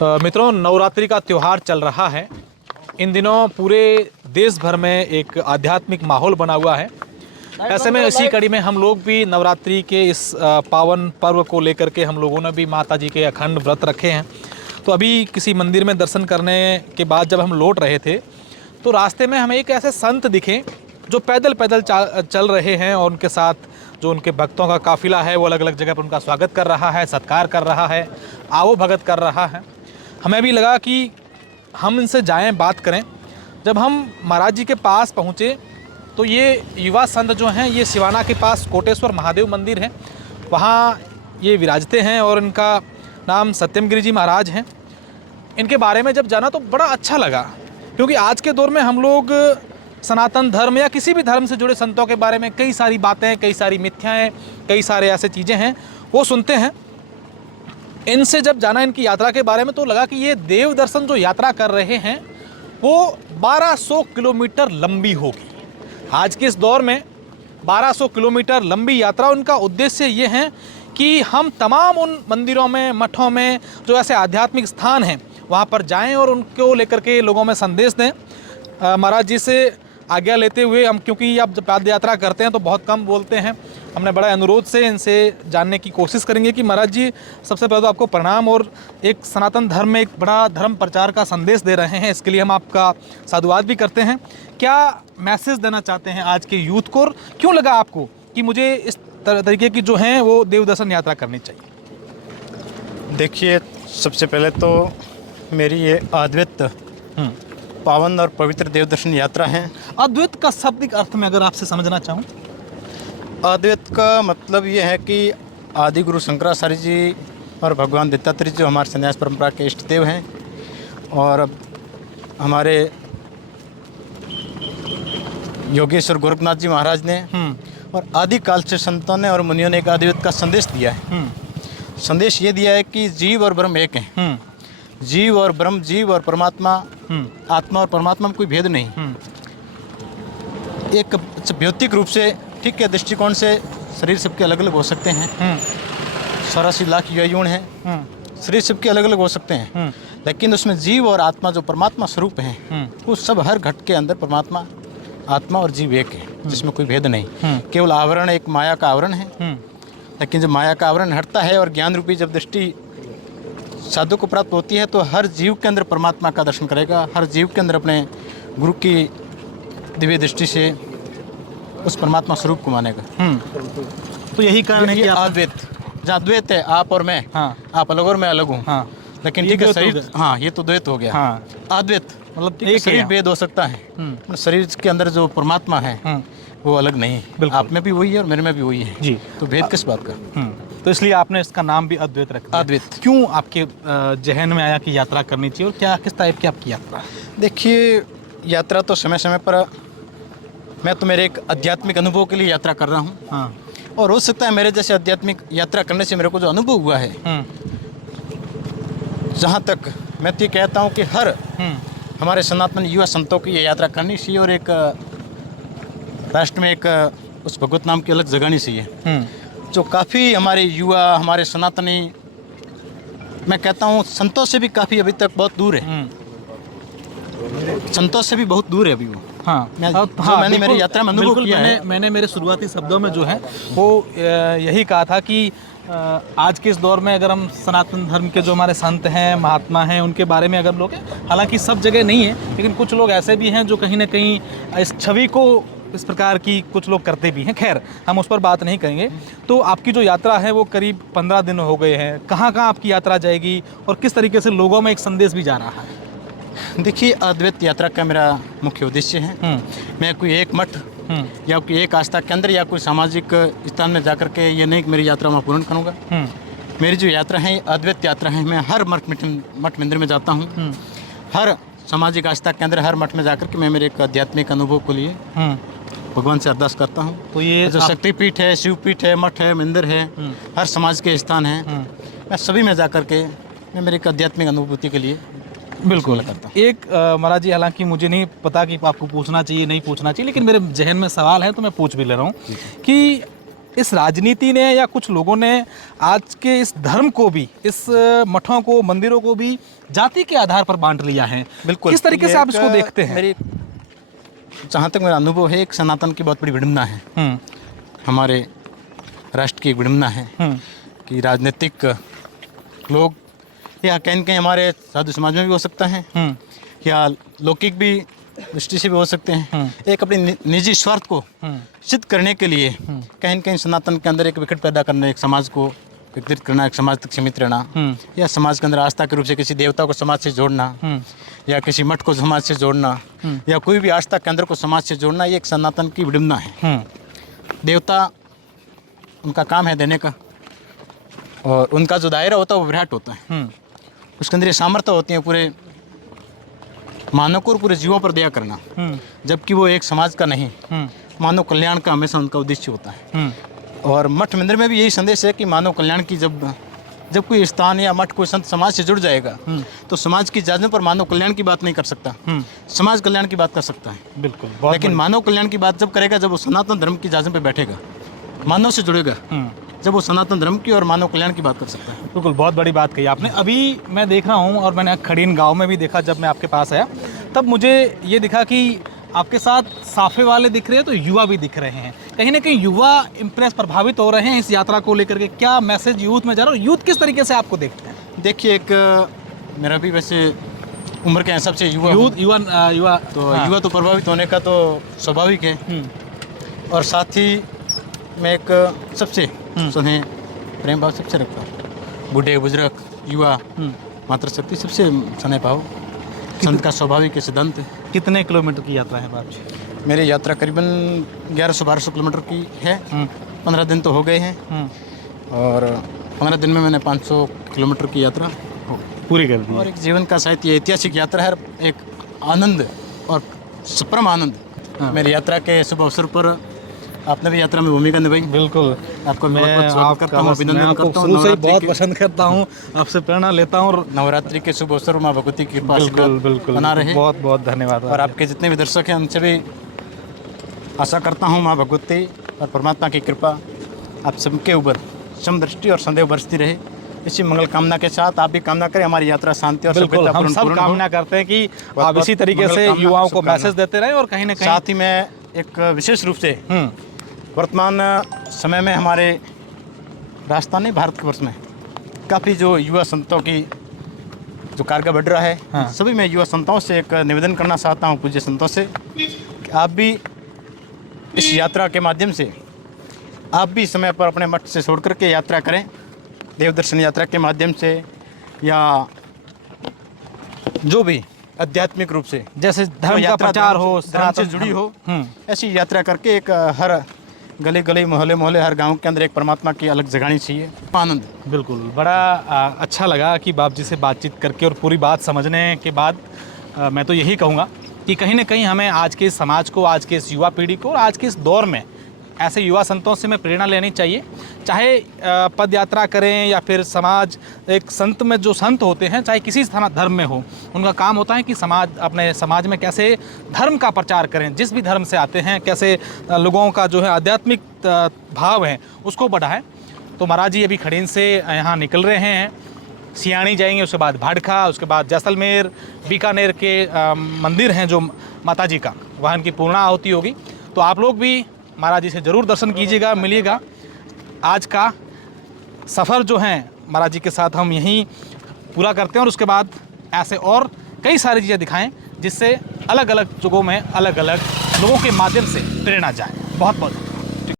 मित्रों, नवरात्रि का त्यौहार चल रहा है। इन दिनों पूरे देश भर में एक आध्यात्मिक माहौल बना हुआ है। ऐसे में इसी कड़ी में हम लोग भी नवरात्रि के इस पावन पर्व को लेकर के हम लोगों ने भी माता जी के अखंड व्रत रखे हैं। तो अभी किसी मंदिर में दर्शन करने के बाद जब हम लौट रहे थे तो रास्ते में हमें एक ऐसे संत दिखे जो पैदल पैदल चल रहे हैं और उनके साथ जो उनके भक्तों का काफिला है वो अलग अलग जगह पर उनका स्वागत कर रहा है, सत्कार कर रहा है, आवो भगत कर रहा है। हमें भी लगा कि हम इनसे जाएं, बात करें। जब हम महाराज जी के पास पहुँचे तो ये युवा संत जो हैं ये सिवाना के पास कोटेश्वर महादेव मंदिर है, वहाँ ये विराजते हैं और इनका नाम सत्यम गिरि जी महाराज हैं। इनके बारे में जब जाना तो बड़ा अच्छा लगा, क्योंकि आज के दौर में हम लोग सनातन धर्म या किसी भी धर्म से जुड़े संतों के बारे में कई सारी बातें, कई सारी मिथ्याएँ, कई सारे ऐसे चीज़ें हैं वो सुनते हैं। इनसे जब जाना इनकी यात्रा के बारे में तो लगा कि ये देव दर्शन जो यात्रा कर रहे हैं वो 1200 किलोमीटर लंबी होगी। आज के इस दौर में 1200 किलोमीटर लंबी यात्रा, उनका उद्देश्य ये है कि हम तमाम उन मंदिरों में, मठों में, जो ऐसे आध्यात्मिक स्थान हैं वहाँ पर जाएं और उनको लेकर के लोगों में संदेश दें। महाराज जी से आज्ञा लेते हुए हम, क्योंकि आप जब पाद यात्रा करते हैं तो बहुत कम बोलते हैं, हमने बड़ा अनुरोध से इनसे जानने की कोशिश करेंगे कि महाराज जी सबसे पहले तो आपको प्रणाम, और एक सनातन धर्म में एक बड़ा धर्म प्रचार का संदेश दे रहे हैं, इसके लिए हम आपका साधुवाद भी करते हैं। क्या मैसेज देना चाहते हैं आज के यूथ को, और क्यों लगा आपको कि मुझे इस तरीके की जो हैं वो देव दर्शन यात्रा करनी चाहिए? देखिए, सबसे पहले तो मेरी ये अद्वैत पावन और पवित्र देव दर्शन यात्रा है। अद्वैत का शाब्दिक अर्थ में अगर आपसे समझना चाहूँ, अद्वैत का मतलब ये है कि आदि गुरु शंकराचार्य जी और भगवान दत्तात्रेय जो हमारे संन्यास परंपरा के इष्ट देव हैं, और हमारे योगेश्वर गोरखनाथ जी महाराज ने और आदिकाल से संतों ने और मुनियों ने एक अद्वैत का संदेश दिया है। संदेश ये दिया है कि जीव और ब्रह्म एक हैं। जीव और ब्रह्म, जीव और परमात्मा, आत्मा और परमात्मा में कोई भेद नहीं। एक भौतिक रूप से, ठीक के दृष्टिकोण से शरीर सबके अलग अलग हो सकते हैं। 84 लाख युवा हैं, शरीर सबके अलग अलग हो सकते हैं, लेकिन उसमें जीव और आत्मा जो परमात्मा स्वरूप हैं वो सब हर घट के अंदर परमात्मा, आत्मा और जीव एक है, जिसमें कोई भेद नहीं। केवल आवरण एक माया का आवरण है, लेकिन जब माया का आवरण हटता है और ज्ञान रूपी जब दृष्टि साधु को प्राप्त होती है तो हर जीव के अंदर परमात्मा का दर्शन करेगा, हर जीव के अंदर अपने गुरु की दिव्य दृष्टि से उस परमात्मा स्वरूप को मानेगा। तो यही कारण है कि अद्वैत, जहाँ द्वैत है आप और मैं, आप अलग और मैं अलग हूँ, लेकिन ठीक है शरीर, हाँ ये तो द्वैत हो गया। अद्वैत मतलब एक शरीर भेद हो सकता है, शरीर के अंदर जो परमात्मा है वो अलग नहीं। आप में भी वही है और मेरे में भी वही है जी, तो भेद किस बात का? तो इसलिए आपने इसका नाम भी अद्वैत रखा। अद्वैत क्यों आपके जहन में आया कि यात्रा करनी चाहिए, और क्या किस टाइप की आपकी यात्रा? देखिए, यात्रा तो समय समय पर, मैं तो मेरे एक आध्यात्मिक अनुभव के लिए यात्रा कर रहा हूँ। और हो सकता है मेरे जैसे आध्यात्मिक यात्रा करने से मेरे को जो अनुभव हुआ है, जहाँ तक मैं तो ये कहता हूँ कि हर हमारे सनातन युवा संतों की ये यात्रा करनी चाहिए, और एक राष्ट्र में एक उस भगवत नाम की अलग जगानी चाहिए, जो काफ़ी हमारे युवा, हमारे सनातनी, मैं कहता हूँ संतों से भी काफ़ी अभी तक बहुत दूर है। संतों से भी बहुत दूर है अभी वो। मैंने मेरी यात्रा में अनुभव किया है। मैंने मेरे शुरुआती शब्दों में जो है वो यही कहा था कि आज के इस दौर में अगर हम सनातन धर्म के जो हमारे संत हैं, महात्मा हैं, उनके बारे में अगर लोग, हालांकि सब जगह नहीं है, लेकिन कुछ लोग ऐसे भी हैं जो कहीं ना कहीं इस छवि को इस प्रकार की कुछ लोग करते भी हैं। खैर, हम उस पर बात नहीं करेंगे। तो आपकी जो यात्रा है वो करीब 15 दिन हो गए हैं। कहाँ कहाँ आपकी यात्रा जाएगी और किस तरीके से लोगों में एक संदेश भी जा रहा है? देखिए, अद्वैत यात्रा का मेरा मुख्य उद्देश्य है, मैं कोई एक मठ या कोई एक आस्था केंद्र या कोई सामाजिक स्थान में जाकर के ये नहीं कि मेरी यात्रा मैं पूर्ण करूँगा। मेरी जो यात्रा है अद्वैत यात्रा है। मैं हर मठ मंदिर में जाता हूँ, हर सामाजिक आस्था केंद्र, हर मठ में जाकर के मैं मेरे एक आध्यात्मिक अनुभव को लिए भगवान से अरदास करता हूँ। तो ये जो शक्तिपीठ है, शिवपीठ है, मठ है, मंदिर है, हर समाज के स्थान है, मैं सभी में जाकर के मैं मेरी एक आध्यात्मिक अनुभूति के लिए बिल्कुल करता हूँ। एक महाराज जी, हालांकि मुझे नहीं पता कि आपको पूछना चाहिए नहीं पूछना चाहिए, लेकिन मेरे जहन में सवाल है तो मैं पूछ भी ले रहा हूँ कि इस राजनीति ने या कुछ लोगों ने आज के इस धर्म को भी, इस मठों को, मंदिरों को भी जाति के आधार पर बांट लिया है। बिल्कुल। किस तरीके से आप इसको देखते हैं? मेरी जहाँ तक मेरा अनुभव है, एक सनातन की बहुत बड़ी विडंबना है, हमारे राष्ट्र की एक विडंबना है कि राजनीतिक लोग, या कहीं कहीं हमारे साधु समाज में भी हो सकता है, या लौकिक भी दृष्टि से भी हो सकते हैं, एक अपनी निजी स्वार्थ को सिद्ध करने के लिए कहीं कहीं सनातन के अंदर एक विकट पैदा करना, एक समाज को विकसित करना, एक समाज तक सीमित रहना, या समाज के अंदर आस्था के रूप से किसी देवता को समाज से जोड़ना, या किसी मठ को समाज से जोड़ना, या कोई भी आस्था केंद्र को समाज से जोड़ना, ये एक सनातन की विडंबना है। देवता, उनका काम है देने का, और उनका जो दायरा होता है वो विराट होता है, उसके अंदर ये सामर्थ्य होती है पूरे मानव को और पूरे जीवों पर दया करना, जबकि वो एक समाज का नहीं, मानव कल्याण का हमेशा उनका उद्देश्य होता है। और मठ मंदिर में भी यही संदेश है कि मानव कल्याण की जब कोई स्थान या मठ कोई संत समाज से जुड़ जाएगा तो समाज की जांच पर मानव कल्याण की बात नहीं कर सकता, समाज कल्याण की बात कर सकता है। बिल्कुल। लेकिन मानव कल्याण की बात जब करेगा जब वो सनातन धर्म की जांच पे बैठेगा, मानव से जुड़ेगा, जब वो सनातन धर्म की और मानव कल्याण की बात कर सकता है। बिल्कुल, बहुत बड़ी बात कही आपने। अभी मैं देख रहा हूँ, और मैंने खड़ीन गांव में भी देखा, जब मैं आपके पास आया तब मुझे ये दिखा कि आपके साथ साफे वाले दिख रहे हैं, तो युवा भी दिख रहे हैं। कहीं ना कहीं युवा इम्प्रेस, प्रभावित हो रहे हैं इस यात्रा को लेकर के। क्या मैसेज यूथ में जा रहा है, यूथ किस तरीके से आपको देखते हैं? देखिए, एक मेरा भी वैसे उम्र के हिसाब से युवा तो प्रभावित होने का तो स्वाभाविक है, और साथ ही मैं एक सबसे स्नेह प्रेम भाव सबसे रखता हूँ। बूढ़े बुजुर्ग, युवा, मातृशक्ति, सबसे स्नेह भाव संत का स्वाभाविक सिद्धांत है। कितने किलोमीटर की यात्रा है बाप जी? मेरी यात्रा करीबन 1100-1200 किलोमीटर की है। 15 दिन तो हो गए हैं, और 15 दिन में मैंने 500 किलोमीटर की यात्रा पूरी कर दी। और एक जीवन का शायद ये ऐतिहासिक यात्रा है, एक आनंद और परम आनंद। मेरी यात्रा के शुभ अवसर पर आपने भी यात्रा में भूमिका निभाई। बिल्कुल, आपको मैं स्वागत करता हूँ, अभिनंदन करता हूँ। शुरू से ही बहुत पसंद करता हूँ, आपसे प्रेरणा लेता हूँ। और नवरात्रि के शुभ अवसर माँ भगवती की कृपा बिल्कुल बना रहे। बहुत बहुत धन्यवाद। और आपके जितने भी दर्शक हैं उनसे भी आशा करता हूँ माँ भगवती और परमात्मा की कृपा आप सबके ऊपर समदृष्टि और संदेह बरसती रहे। इसी मंगल कामना के साथ आप भी कामना करें हमारी यात्रा शांति और बिल्कुल, हम सब कामना करते हैं कि आप इसी तरीके से युवाओं को मैसेज देते रहें। और कहीं ना कहीं साथ ही मैं एक विशेष रूप से वर्तमान समय में हमारे राजस्थान नहीं, भारत के वर्ष में काफ़ी जो युवा संतों की जो कार्य बढ़ रहा है, सभी मैं युवा संतों से एक निवेदन करना चाहता हूँ, पूज्य संतों से, कि आप भी इस यात्रा के माध्यम से आप भी समय पर अपने मठ से छोड़ करके यात्रा करें, देव दर्शन यात्रा के माध्यम से, या जो भी आध्यात्मिक रूप से जैसे धर्म का प्रचार हो, धर्म से जुड़ी हो, ऐसी यात्रा करके एक हर गली गली, मोहल्ले मोहल्ले, हर गांव के अंदर एक परमात्मा की अलग जगानी चाहिए। आनंद। बिल्कुल, बड़ा अच्छा लगा कि बाप जी से बातचीत करके और पूरी बात समझने के बाद मैं तो यही कहूँगा कि कहीं ना कहीं हमें आज के इस समाज को, आज के इस युवा पीढ़ी को, और आज के इस दौर में ऐसे युवा संतों से हमें प्रेरणा लेनी चाहिए। चाहे पद यात्रा करें या फिर समाज, एक संत में जो संत होते हैं, चाहे किसी धर्म में हो, उनका काम होता है कि अपने समाज में कैसे धर्म का प्रचार करें, जिस भी धर्म से आते हैं, कैसे लोगों का जो है आध्यात्मिक भाव है उसको बढ़ाएं। तो महाराज जी अभी खड़ीन से यहाँ निकल रहे हैं, सियानी जाएंगे, उसके बाद भाड़खा, उसके बाद जैसलमेर, बीकानेर के मंदिर हैं जो माता जी का, वहाँ इनकी पूर्णाहुति होगी। तो आप लोग भी महाराज जी से ज़रूर दर्शन कीजिएगा, मिलिएगा। आज का सफ़र जो है महाराज जी के साथ हम यहीं पूरा करते हैं, और उसके बाद ऐसे और कई सारी चीज़ें दिखाएं जिससे अलग अलग जगहों में अलग अलग लोगों के माध्यम से प्रेरणा जाए। बहुत बहुत